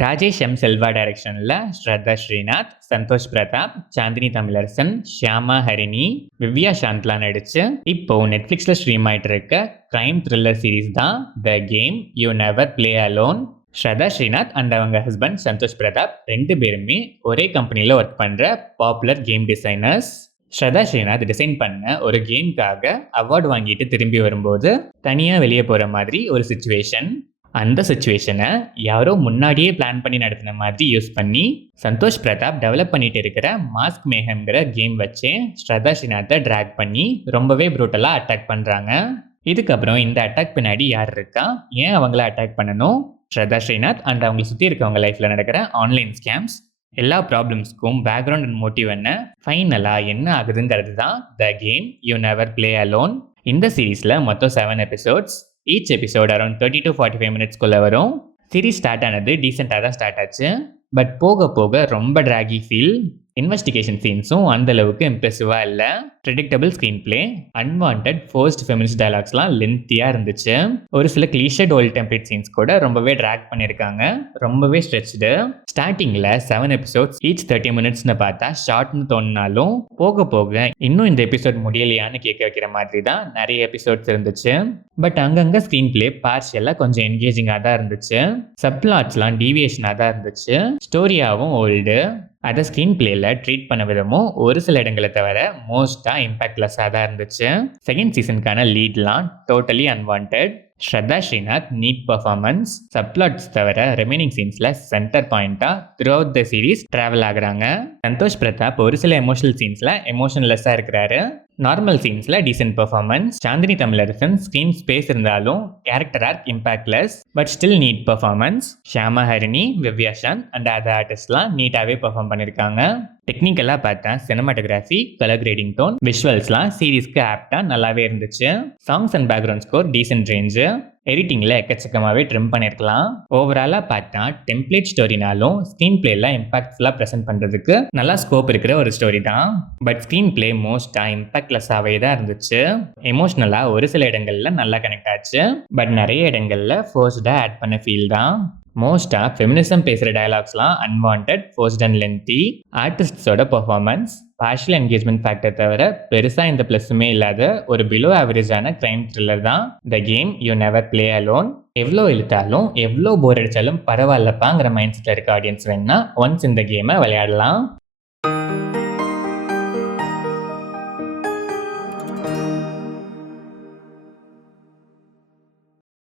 Rajesh M. Selva டைரக்ஷனில் ஸ்ரத்தா ஸ்ரீநாத், சந்தோஷ் பிரதாப், சாந்தினி தமிழரசன், ஷியாமா ஹரிணி, விவ்யா சாந்த்லா நடிச்சு இப்போ நெட்ஃப்ளிக்ஸில் ஸ்ட்ரீம் ஆயிட்டு இருக்க கிரைம் த்ரில்லர் சீரீஸ் தான் the game you never play alone. Shraddha Srinath and அவங்க ஹஸ்பண்ட் சந்தோஷ் பிரதாப் 2 பேருமே ஒரே கம்பெனியில் ஒர்க் பண்ணுற பாப்புலர் கேம் டிசைனர்ஸ். ஸ்ரத்தா ஸ்ரீநாத் டிசைன் பண்ண ஒரு கேம்காக அவார்டு வாங்கிட்டு திரும்பி வரும்போது தனியாக வெளியே போகிற மாதிரி ஒரு சுச்சுவேஷன். அந்த சுச்சுவேஷனை யாரோ முன்னாடியே பிளான் பண்ணி நடத்தின மாதிரி யூஸ் பண்ணி சந்தோஷ் பிரதாப் டெவலப் பண்ணிட்டு இருக்கிற மாஸ்க் மேகம்ங்கிற கேம் வச்சு ஸ்ரத்தா ஸ்ரீநாத்தை ட்ராக் பண்ணி ரொம்பவே ப்ரூட்டலாக அட்டாக் பண்ணுறாங்க. இதுக்கப்புறம் இந்த அட்டாக் பின்னாடி யார் இருக்கா, ஏன் அவங்கள அட்டாக் பண்ணணும், ஸ்ரத்தா ஸ்ரீநாத் அண்ட் அவங்களை சுற்றி இருக்கவங்க லைஃப்பில் நடக்கிற ஆன்லைன் ஸ்கேம்ஸ், எல்லா ப்ராப்ளம்ஸ்க்கும் பேக்ரவுண்ட் அண்ட் மோட்டிவ் என்ன, ஃபைனலாக என்ன ஆகுதுங்கிறது தான் the game you never play alone. இந்த சீரீஸில் மொத்தம் 7 episodes. Each episode around 30 to 45 மினிட்ஸ்க்குள்ளே வரும். சீரீஸ் ஸ்டார்ட் ஆனது டீசெண்டாக தான் ஸ்டார்ட் ஆச்சு. பட் போக போக ரொம்ப ட்ராகி ஃபீல். இன்வெஸ்டிகேஷன் சீன்ஸும் அந்தளவுக்கு இம்ப்ரெசிவாக இல்லை. Predictable screenplay, unwanted forced feminist டயலாக்ஸ்லாம் லென்த்தியாக இருந்துச்சு. ஒரு சில கிளீஷட் ஓல்ட் டெம்ப்ளேட் சீன்ஸ் கூட ரொம்பவே ட்ராக் பண்ணியிருக்காங்க, ரொம்பவே ஸ்ட்ரெச்டு. ஸ்டார்டிங்கில் 7 எபிசோட்ஸ் ஈச் 30 மினிட்ஸ்னு பார்த்தா ஷார்ட்னு தோணினாலும் போக போக இன்னும் இந்த எபிசோட் முடியலையான்னு கேட்க வைக்கிற மாதிரி தான் நிறைய எபிசோட்ஸ் இருந்துச்சு. பட் அங்கங்கே ஸ்க்ரீன் பிளே பார்ஷியலாக கொஞ்சம் என்கேஜிங்காக தான் இருந்துச்சு. சப்ளாட்ஸ்லாம் டீவியேஷனாக தான் இருந்துச்சு. ஸ்டோரியாகவும் ஓல்டு. அதை ஸ்க்ரீன் பிளேல ட்ரீட் பண்ண விதமும் ஒரு சில இடங்களை தவிர மோஸ்ட்டாக இம்பாக்ட்லெஸ்ஸாக தான் இருந்துச்சு. செகண்ட் சீசனுக்கான லீட்லாம் totally unwanted. Shraddha Srinath neat performance. Subplots தவிர ரிமைனிங் சீன்ஸில் சென்டர் பாயிண்ட்டாக throughout the series travel ஆகுறாங்க. சந்தோஷ் பிரதாப் ஒரு சில எமோஷனல் சீன்ஸில் எமோஷன்லெஸ்ஸாக இருக்கிறாரு. நார்மல் சீன்ஸில் decent performance. Chandini Tamilarasan screen space இருந்தாலும் character arc impactless but still neat performance. Shyama Harini, Vivya Santh and other ஆர்டிஸ்ட்லாம் நீட்டாகவே பர்ஃபார்ம் பண்ணியிருக்காங்க. டெக்னிக்கலாக பார்த்தா சினிமாட்டோகிராஃபி, கலர் கிரேடிங் டோன், விஷுவல்ஸ்லாம் சீரீஸ்க்கு ஆப்டாக நல்லாவே இருந்துச்சு. Songs and background score decent range. எடிட்டிங்கில் எக்கச்சக்கமாகவே ட்ரிம் பண்ணியிருக்கலாம். ஓவராலாக பார்த்தா டெம்ப்ளேட் ஸ்டோரினாலும் ஸ்க்ரீன் பிளேல இம்பாக்ட்ஃபுல்லாக ப்ரெசென்ட் பண்ணுறதுக்கு நல்லா ஸ்கோப் இருக்கிற ஒரு ஸ்டோரி தான். பட் ஸ்க்ரீன் பிளே மோஸ்ட்டாக இம்பாக்ட்லெஸ்ஸாகவே தான் இருந்துச்சு. எமோஷ்னலாக ஒரு சில இடங்களில் நல்லா கனெக்ட் ஆச்சு. பட் நிறைய இடங்களில் ஃபோர்ஸ்டாக ஆட் பண்ண ஃபீல் தான். மோஸ்ட்டாக ஃபெமினிசம் பேசுகிற டயலாக்ஸ்லாம் அன்வான்ட், ஃபோர்ஸ்ட் அண்ட் லென்த்தி. ஆர்டிஸ்டோட பர்ஃபார்மன்ஸ், பார்ஷியல் என்கேஜ்மெண்ட் ஃபேக்டர் தவிர பெருசாக இந்த ப்ளஸ்ஸுமே இல்லாத ஒரு பிலோ ஆவரேஜான கிரைம் த்ரில்லர் தான் the game you never play alone. எவ்வளோ இழுத்தாலும் எவ்வளோ போர் அடித்தாலும் பரவாயில்லப்பாங்கிற மைண்ட் செட்டில் இருக்க ஆடியன்ஸ் வேணா ஒன்ஸ் இந்த கேமை விளையாடலாம்.